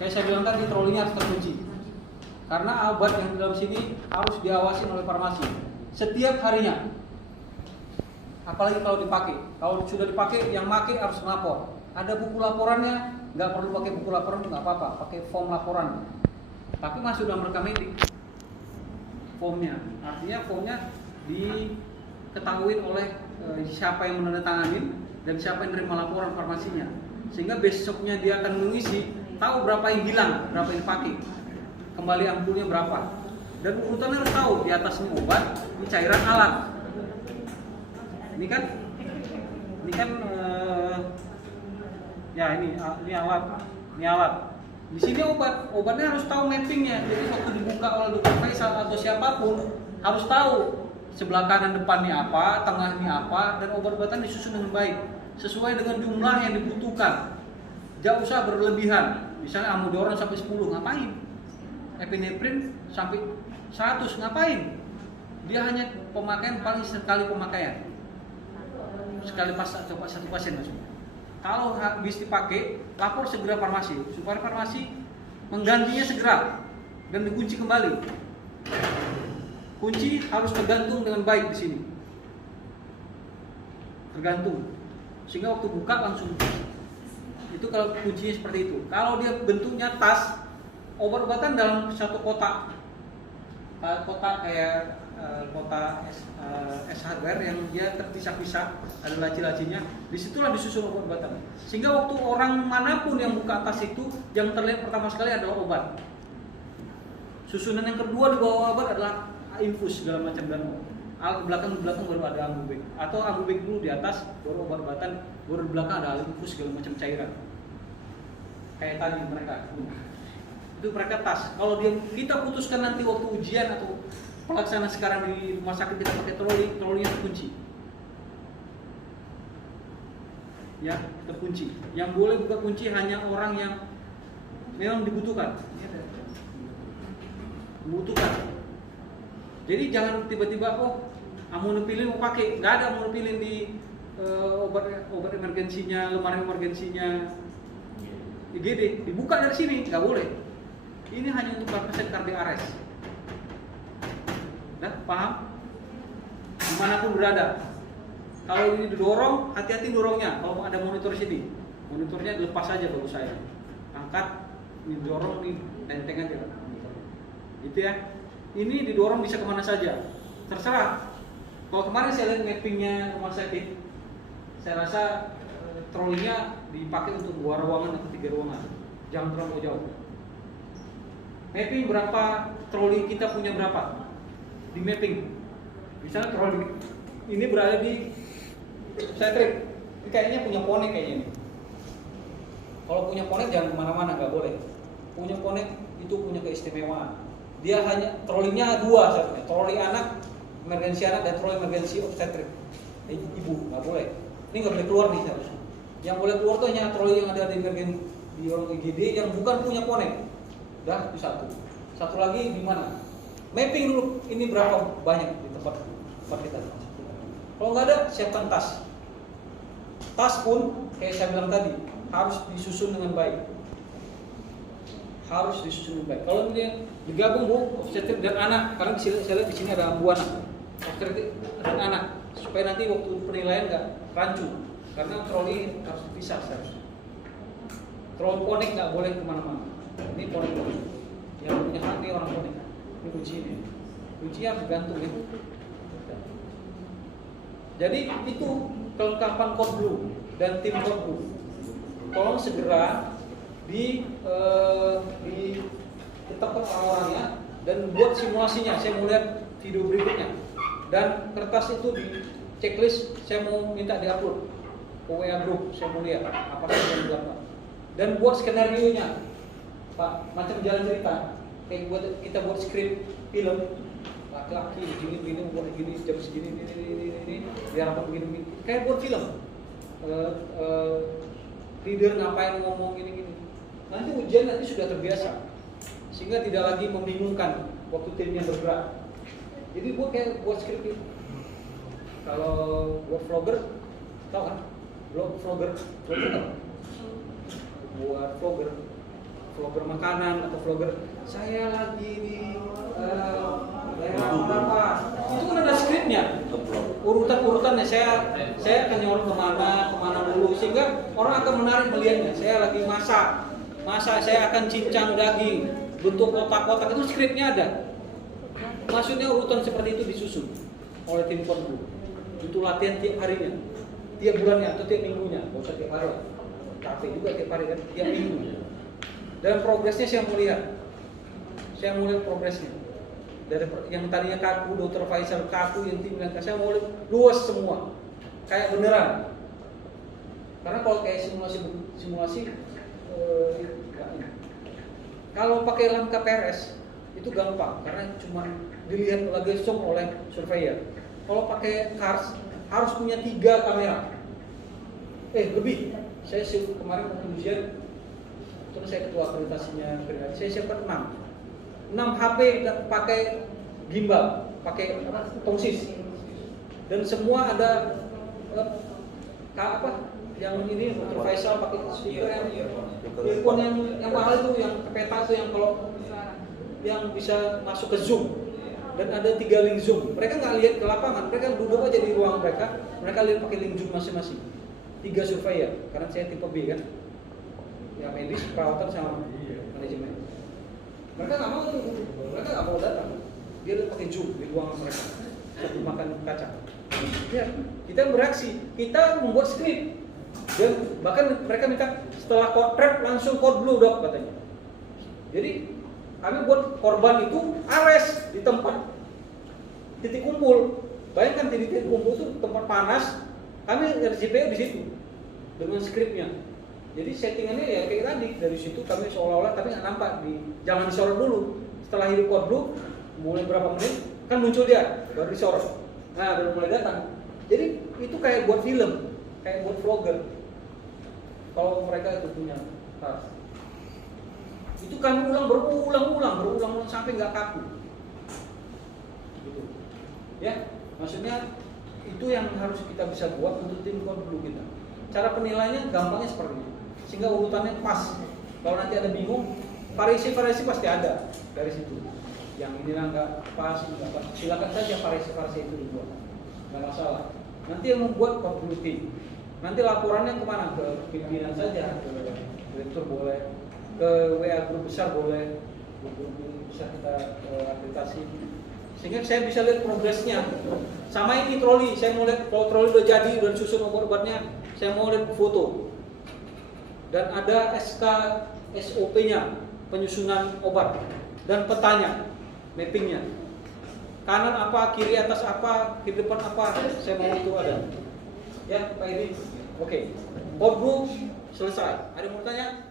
Kayak saya bilang tadi, trolinya harus terkunci. Karena obat yang di dalam sini harus diawasi oleh farmasi setiap harinya. Apalagi kalau dipakai. Kalau sudah dipakai, yang pakai harus melapor. Ada buku laporannya, nggak perlu pakai buku laporan nggak apa-apa, pakai form laporan. Tapi masuk dalam rekam medik formnya. Artinya formnya diketahui oleh siapa yang menandatangani dan siapa yang menerima laporan farmasinya. Sehingga besoknya dia akan mengisi, tahu berapa yang hilang, berapa yang dipakai, kembali ampulnya berapa. Dan urutannya harus tahu, di atasnya obat, di cairan alat. Ini kan ya ini alat, ini alat. Di sini obatnya harus tahu mappingnya. Jadi waktu dibuka oleh dokter Faisal atau siapapun harus tahu sebelah kanan depannya apa, tengahnya apa, dan obat-obatan disusun dengan baik sesuai dengan jumlah yang dibutuhkan. Jangan usah berlebihan. Misalnya amiodaron sampai 10, ngapain? Epinephrine sampai 100, ngapain? Dia hanya pemakaian paling sekali pemakaian. Sekali satu pasien maksudnya. Kalau habis dipakai, lapor segera farmasi supaya farmasi menggantinya segera dan dikunci kembali. Kunci harus tergantung dengan baik di sini. Tergantung. Sehingga waktu buka langsung. Itu kalau kuncinya seperti itu. Kalau dia bentuknya tas, obat-obatan dalam satu kotak. Kotak kayak kotak es hardware yang dia terpisah-pisah, ada laci-lacinya. Disitulah disusun obat-obatan. Sehingga waktu orang manapun yang buka tas itu, yang terlihat pertama sekali adalah obat. Susunan yang kedua di bawah obat adalah infus segala macam dan alat belakang baru ada ambubek, atau ambubek dulu di atas baru obat-obatan, baru di belakang ada infus segala macam cairan. Kayak tadi mereka. Itu mereka tas. Kalau kita putuskan nanti waktu ujian atau pelaksanaan sekarang di rumah sakit kita pakai trolinya terkunci. Ya, terkunci. Yang boleh buka kunci hanya orang yang memang dibutuhkan. Jadi jangan tiba-tiba amoniphilin mau pakai, nggak ada amoniphilin di obat emergensinya, lemari emergensinya IGD, dibuka dari sini, nggak boleh. Ini hanya untuk pasien cardiac arrest. Nah, paham? Dimanapun berada. Kalau ini didorong, hati-hati dorongnya. Kalau ada monitor sini, monitornya dilepas saja baru saya. Angkat, ini dorong, ini tenteng aja. Gitu ya. Ini didorong bisa kemana saja, terserah. Kalau kemarin saya lihat mappingnya rumah sakit, saya rasa trolinya dipakai untuk 2 ruangan atau 3 ruangan, jangan terlalu jauh. Mapping berapa troli kita punya berapa di mapping. Misalnya troli ini berada di setrik, ini kayaknya punya ponek kayaknya. Kalau punya ponek jangan kemana-mana, nggak boleh. Punya ponek itu punya keistimewaan. Dia hanya trolinya 2 satunya, troli anak, emergensi anak dan troli emergensi obstetrik. Ibu nggak boleh. Ini nggak boleh keluar nih harusnya. Yang boleh keluar tuh hanya troli yang ada di emergensi di orang IGD yang bukan punya ponek. Dah itu satu. Satu lagi di mana? Mapping dulu. Ini berapa banyak di tempat kita. Kalau nggak ada, siapkan tas. Tas pun kayak saya bilang tadi harus disusun dengan baik. Harus disusun dengan baik. Kalau dia digabung obstetrik dan anak, karena saya lihat di sini ada ambu anak, obstetrik dan anak, supaya nanti waktu penilaian nggak rancu, karena troli harus dipisah seharusnya. Troli ponek nggak boleh kemana-mana. Ini ponek yang punya hak ini orang ponek. Ini kunci ini. Kunci harus digantung ya. Jadi itu kelengkapan code blue dan tim code blue. Tolong segera ditetapkan orang-orangnya dan buat simulasinya. Saya mau lihat video berikutnya. Dan kertas itu di checklist saya mau minta diupload ke WA group. Saya mau lihat apa saja yang dilakukan. Dan buat skenario-nya, Pak, macam jalan cerita. Kayak kita buat skrip film. Laki-laki begini buat begini jam segini ini diharapkan begini. Kayak buat film. Leader ngapain ngomong gini. Nanti ujian sudah terbiasa, sehingga tidak lagi membingungkan waktu timnya bergerak. Jadi buat skrip itu. Kalau buat vlogger, tahu kan? Vlogger tahu? Buat vlogger vlogger makanan atau vlogger saya lagi di daerah apa, itu kan ada skripnya, urutan-urutannya. Saya akan nyorot kemana dulu, sehingga orang akan menarik melihatnya. Saya lagi masak, saya akan cincang daging, bentuk kotak-kotak, itu skripnya ada. Maksudnya urutan seperti itu disusun oleh tim Kodblu. Itu latihan tiap harinya, tiap bulannya atau tiap minggunya, nggak usah tiap hari. Capek juga tiap hari kan, tiap minggu. Dan progresnya saya mau lihat progresnya. Dari yang tadinya kaku, Dr. Faisal kaku, yang tim yang saya mau lihat luas semua, kayak beneran. Karena kalau kayak simulasi kalau pakai Lamka PRS itu gampang karena cuma dilihat langsung oleh surveyor. Kalau pakai Cars harus punya 3 kamera, lebih. Saya kemarin waktu ujian, terus saya ketua akreditasinya, saya siapkan 6 HP pakai gimbal, pakai tongsis, dan semua ada yang ini Dr. Faisal pakai speaker earphone yang mahal itu, yang peta itu, yang kalau yang bisa masuk ke Zoom, dan ada 3 link Zoom. Mereka nggak lihat ke lapangan, mereka duduk aja di ruang mereka lihat pakai link Zoom masing-masing. 3 surveyor, karena saya tipe B kan, ya medis, perawatan sama manajemen. Mereka nggak mau datang, dia pakai Zoom di ruang mereka sambil makan kacang. Ya, kita bereaksi, kita membuat skrip, dan bahkan mereka minta setelah trap langsung Kodblu dok katanya. Jadi kami buat korban itu arrest di tempat titik kumpul. Bayangkan di titik kumpul itu tempat panas, kami RJPU di situ dengan skripnya. Jadi settingannya ya kayak tadi, dari situ kami seolah-olah tapi nggak nampak, jangan disorot dulu. Setelah hidup Kodblu, mulai berapa menit kan muncul dia, baru disorot. Nah, baru mulai datang. Jadi itu kayak buat film, kayak buat vlogger. Kalau mereka itu punya tas, itu kami berulang-ulang sampai nggak kaku. Gitu. Ya, maksudnya itu yang harus kita bisa buat untuk tim Kodblu kita. Cara penilaiannya gampangnya seperti itu, sehingga urutannya pas. Kalau nanti ada bingung, variasi pasti ada dari situ. Yang ini nggak pas, silakan saja variasi itu dibuat, nggak masalah. Nanti yang membuat Kodblu tim. Nanti laporannya kemana? Ke pimpinan saja, ke direktur boleh, ke WA grup besar boleh, grup besar kita akreditasi. Sehingga saya bisa lihat progresnya. Sama ini troli, saya mau lihat kalau troli udah jadi, udah susun obat-obatnya, saya mau lihat foto. Dan ada SOP-nya, penyusunan obat, dan petanya, mappingnya. Kanan apa, kiri atas apa, kiri depan apa, saya mau itu ada. Ya, Pak Edi. Oke. Kodblu selesai. Ada yang mau tanya?